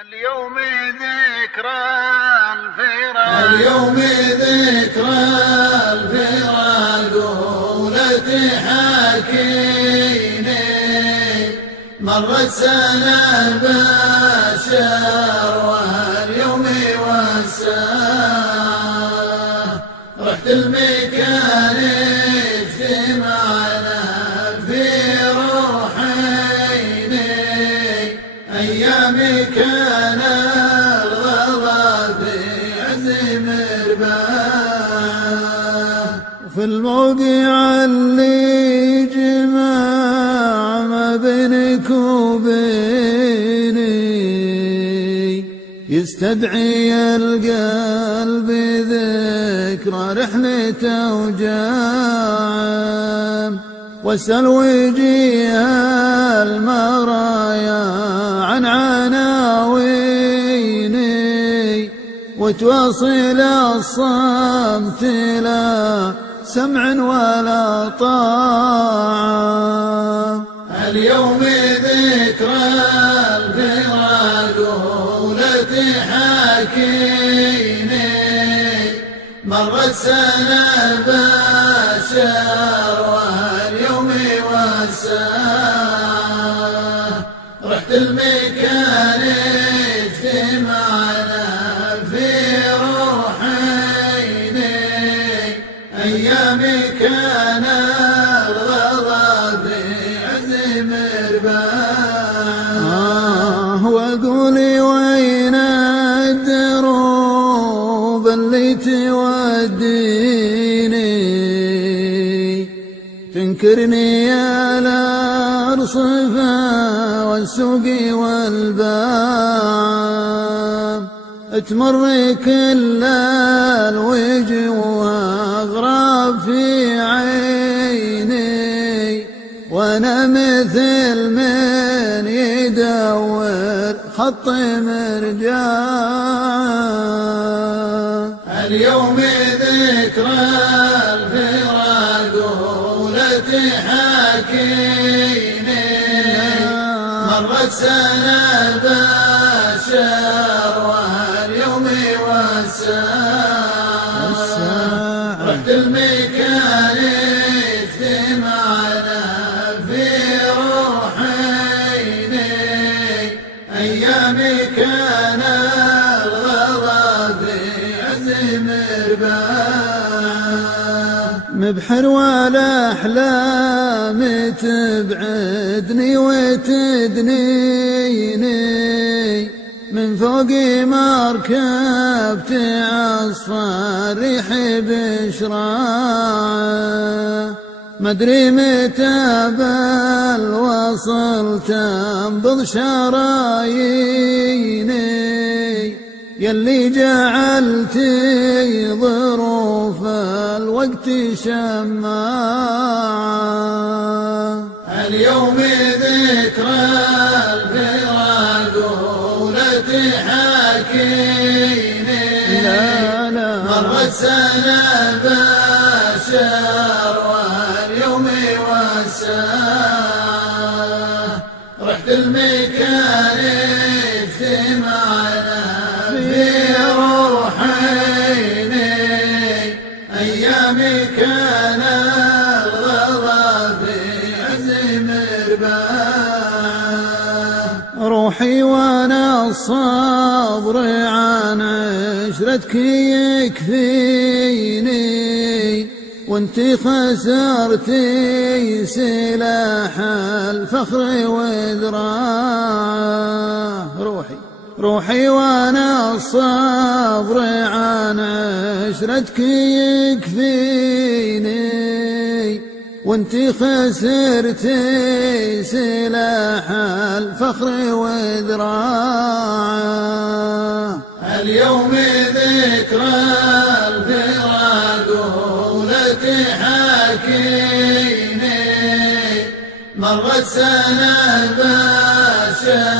اليوم ذكرى الفراق، اليوم ذكرى الفراق ولا تحاكيني. مرت سنة بشر واليوم والساعة، رحت المكان اجتمعنا في روحيني. أيامي كان الغلا في عز مرباه، في الموقع اللي جمع ما بينك وبيني، يستدعي القلب ذكرى رحلة وجام، واسأل وجيها المرايا عن عناويني، وتواصل الصمت لا سمع ولا طاعة. اليوم ذكرى الفراق ولا تحاكيني. مرت سنة بشر واليوم والساعة، رحت المكان اجتمعنا في روحيني. أيامي كان الغلا في عز مرباه، وقولي وين الدروب اللي توديني، تنكرني يا الأرصفة والسوق والباب، تمر كل الوجه واغراب في عيني، وانا مثل من يدور خط مرجان. اليوم ذكرى الفراق ولا تحاكيني. مرت سنة بشر واليوم والساعة، رحت المكان اجتمعنا في روحيني. أيامي كان الغلا في عز مرباه، مبحر ولا أحلام تبعدني وتدنيني، من فوق مركبت أصفى الريح بشراعه، مدري متى بالوصل تنبض شراييني، يلي جعلتي ظروف الوقت شماعة. اليوم ذكرى الفراق ولا تحاكيني. مرت سنة بشر واليوم والساعة، رحت المكان اجتمعنا في روحيني. أيامي كان الغلا في عز مرباه، روحي وانا الصبر عن عشرتك يكفيني، وانتي خسرتي سلاح الفخر وذراعه. روحي وانا الصبر عن عشرتك يكفيني، وانتي خسرتي سلاح الفخر وذراعه. اليوم ذكرى الفراق ولا تحاكيني. مرت سنة بشر